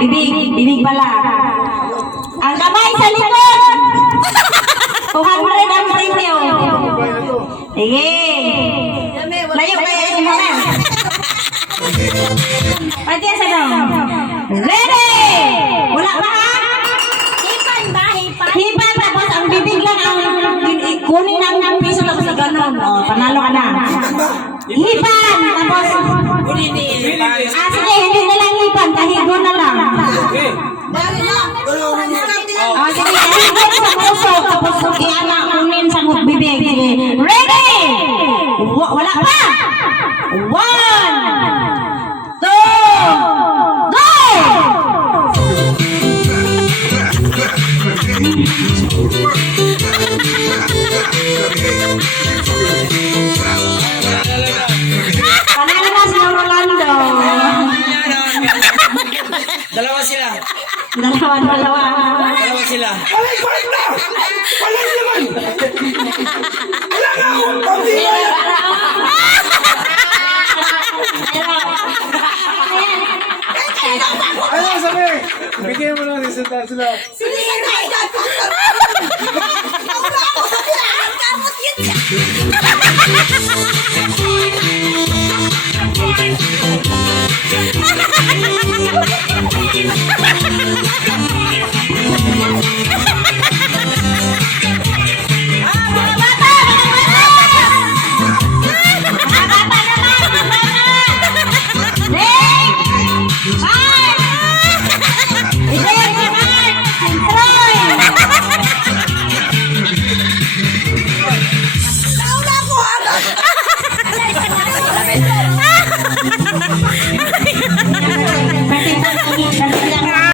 bibig, bibig pala. Ang kamay sa likod. 200 ang premyo. Sige. Layo kayo sa mga. Pati sa daw. Ready! Wala pa ha? Hipan ba? Hipan? Hipa tapos ang bibig lang ang kunin ang ng piso tapos sa ganun. O, panalo ka na. Hipan! Tapos, ah Ah, sige, sa puso, tapos iana kunin sa bibig. Sige. Ready! Wa- wala pa! One! Two! Go! Panalo Dalawa, dalawa. Dalawa sila. Alay, balik na! Alay naman! Wala na ako! Ano sabi? Bigyan mo lang resulta sila. Sige, sige. Kailangan. Kamot yun.